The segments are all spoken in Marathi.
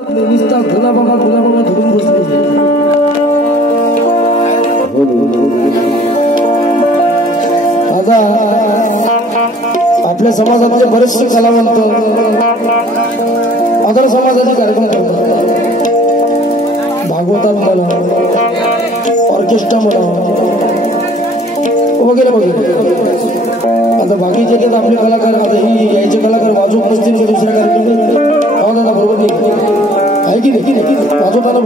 नुसता गुना बाबा धरून बसले. आता आपल्या समाजातले बरेचसे कलावंत आदर समाजाचे कार्यक्रम करतात. भागवतात म्हणा, ऑर्केस्ट्रा म्हणा वगैरे वगैरे. आता बाकीचे जे आपले कलाकार, आता ही यायचे कलाकार वाजवत नसतील तर दुसऱ्या कार्यक्रम आवाज बरोबर नाही आहे की नाही. वाजवताना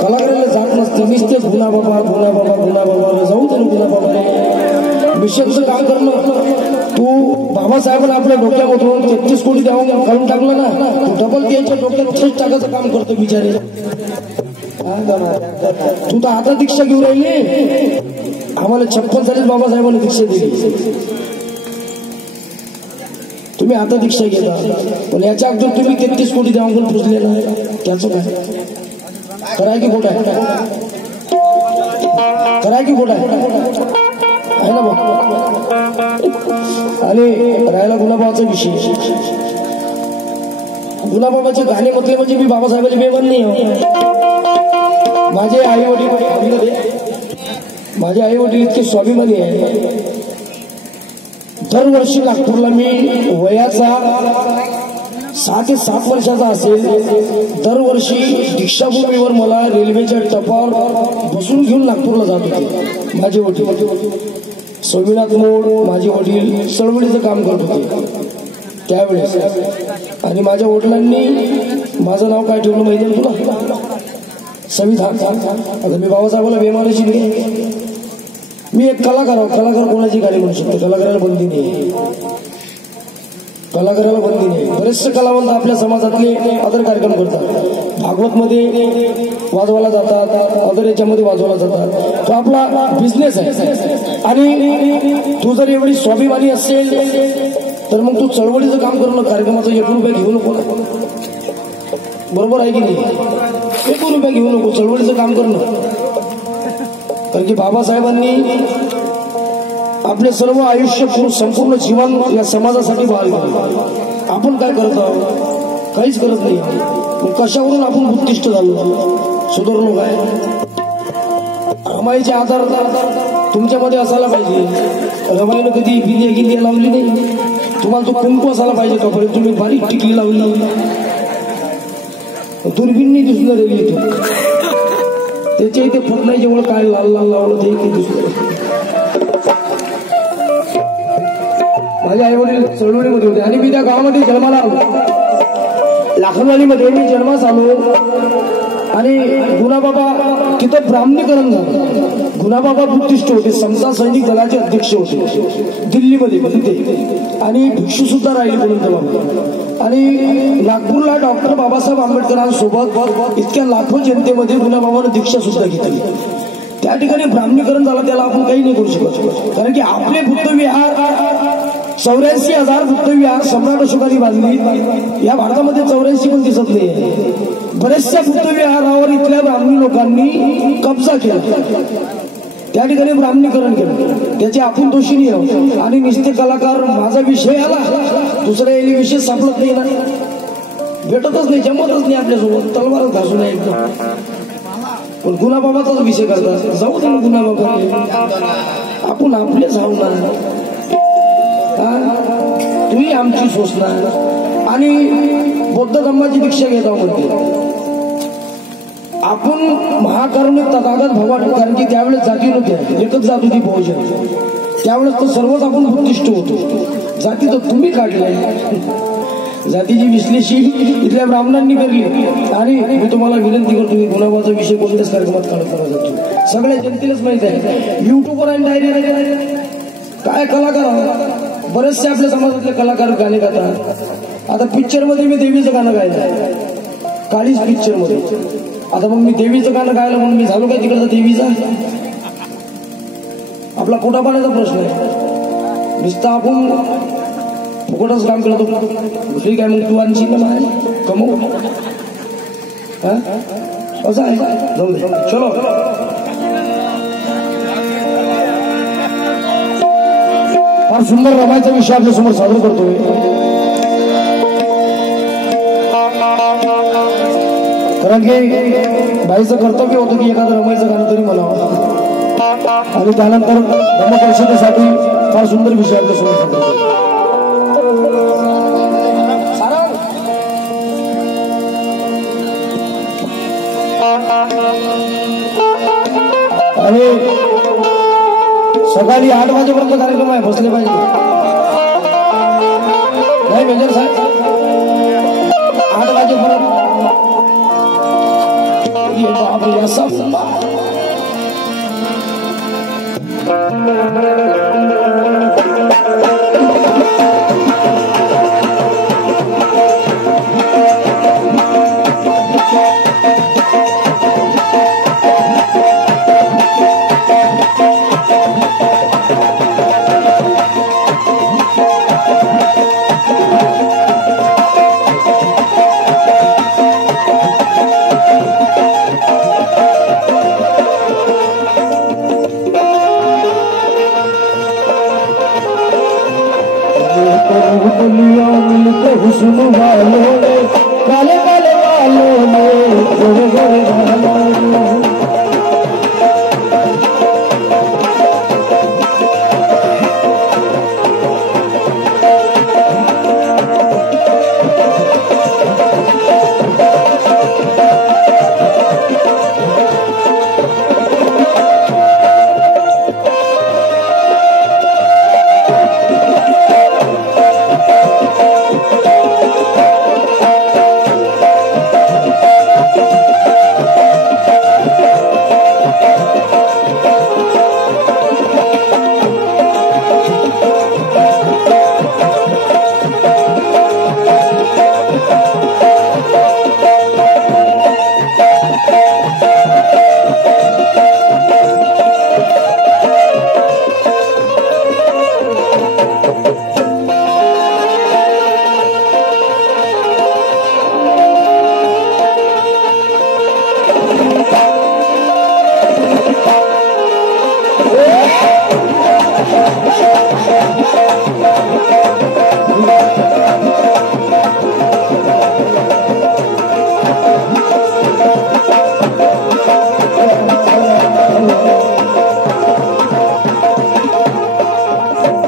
कलाकाराला जात नसते, नुसते गुना बाबा जाऊ दे गुना बाबा. मिशनचं काम करणं. तू बाबासाहेबांना आपल्या डोक्यामधून 33 कोटी द्यावं काढून टाकलं ना, तू डबल द्यायच्या डोक्यात थेट टाकायचं काम करतो बिचारे. तू तर आता दीक्षा घेऊन राहिली. आम्हाला 56 सालीच बाबासाहेबांना दीक्षा दिली. तुम्ही आता दीक्षा घेता, पण याच्या अगोदर तुम्ही 33 कोटी द्यावं पुजले ना, त्याचं काय कराय की खोट आहे? कराय की खोट आहे ना बा. आणि राहायला गुलाबाचा विषय, गुलाबाबाचे गाणे म्हटले म्हणजे मी बाबासाहेबांचे बेमान नाही हो. माझे आई वडील इतके स्वाभिमानी आहे. दरवर्षी नागपूरला मी वयाचा 6 ते 7 वर्षाचा असेल, दरवर्षी दीक्षाभूमीवर मला रेल्वेच्या टपावर बसून घेऊन नागपूरला जात होते. माझे वडील स्वामीनाथ मोड, माझे वडील चळवळीचं काम करत होते त्यावेळेस. आणि माझ्या वडिलांनी माझं नाव काय ठेवलं माहिती आहे तुला? संविधान. आता मी बाबासाहेबांना बेमानाची नाही. मी एक कलाकार आहो. कलाकार कोणाची गाणी म्हणू शकतो, कलाकाराला बंदी नाही. कलाकाराला बंदी नाही. बरेचसे कलावंत आपल्या समाजातले अदर कार्यक्रम करतात. भागवत मध्ये वाजवायला जातात, अदर याच्यामध्ये वाजवायला जातात. तो आपला बिझनेस आहे. आणि तू जर एवढी स्वाभिमानी असेल तर मग तू चळवळीचं काम करू ना. कार्यक्रमाचा 1 रुपया घेऊ नको. बरोबर आहे की नाही? 1 रुपया घेऊ नको, चळवळीचं काम करणं. कारण की बाबासाहेबांनी आपले सर्व आयुष्य संपूर्ण जीवन या समाजासाठी बहाल केलं. आपण काय करत आहोत? काहीच करत नाही. मग कशावरून आपण उत्तिष्ठ झालो, सुधारलो काय? रमाईचे आधार तुमच्यामध्ये असायला पाहिजे. रमाईनं कधी बिंदिया लावली नाही. तुम्हाला तो कुंकू असायला पाहिजे कपडे. तुम्ही बारीक टिकली लावली, दुर्बीननी दिसून राहिली. त्याच्या इथे फुटणार जेवढं काय लाल लाल लावलं ते दिसलं. माझे आई वडील चळवळीमध्ये होते आणि मी त्या गावामध्ये जन्माला आलो. लाखनवाडीमध्ये मी जन्मास आलो. आणि गुणाबाबा तिथं ब्राह्मणीकरण झालं. गुणाबाबा बुद्धिस्ट होते, समता सैनिक दलाचे अध्यक्ष होते दिल्लीमध्ये तिथे. आणि भिक्षू सुद्धा राहिले गुणाबाबा. आणि नागपूरला डॉक्टर बाबासाहेब आंबेडकरांसोबत इतक्या लाखो जनतेमध्ये गुणाबाबानं दीक्षा सुद्धा घेतली. त्या ठिकाणी ब्राह्मणीकरण झालं. त्याला आपण काही नाही करू शकत. कारण की आपले बुद्धविहार 84,000 बुद्धविहार सम्राट अशोकांनी बांधली. या भारतामध्ये 84 पण दिसत नाही. बऱ्याचशा बुद्धविहारावर इथल्या ब्राह्मणी लोकांनी कब्जा केला. त्या ठिकाणी ब्राह्मणीकरण केलं. त्याचे आपण दोषी नाही आहोत. आणि नुसते कलाकार, माझा विषय आला, दुसऱ्या विषय सापडत नाही ना, भेटतच नाही, जमतच नाही आपल्यासोबत. तलवारच घासून आहे एकदम. पण गुणाबाबाचाच विषय करतात. जाऊ दे गुणाबाबा, आपण आपले जाऊ ना. तुम्ही आमची सोचणार. आणि बौद्ध धर्माची दीक्षा घेता म्हणते आपण. महाकारुणिक तथागत भगवान. कारण की त्यावेळेस जाती नव्हत्या, एकच जात होती बहुजन. त्यावेळेस तर सर्वच आपण बुद्धिस्ट होतो. जाती तर तुम्ही काढलाय. जातीची विश्लेषी इथल्या ब्राह्मणांनी करली. आणि मी तुम्हाला विनंती करतो की गुणाबाचा विषय कोणत्याच कार्यक्रमात काढला जातो. सगळ्या जनतेलाच माहित आहे. युट्यूबवर आणि डायरी काय कलाकार, बरेचसे आपल्या समाजातले कलाकार गाणे गातात. आता पिक्चर मध्ये मी देवीचं गाणं गायलं, काळीच पिक्चर मध्ये. आता मग मी देवीचं गाणं गायला म्हणून मी झालो काय तिकडचा देवीचा? आपला पोटा पाण्याचा प्रश्न आहे. नुसतं आपण फुकटच काम करतो. दुसरी काय मग तू आणशी ना नाही कमवू असं आहे. जाऊ दे, चलो. फार सुंदर रमायचा विषय आपल्या समोर सादर करतोय. कारण की बाईचं कर्तव्य होतं की एखादं रमाईचं गाणं तरी म्हणावं आणि त्यानंतर धर्मपरिषदेसाठी फार सुंदर विषय आपल्या समोर आणि सकाळी 8 वाजेपर्यंत कार्यक्रम आहे बसले पाहिजे नाही मेजर साहेब 8 वाजेपर्यंत बाबा असा हुस्न वालों ने काले काले वालों ने गोरे गोरे वालों ने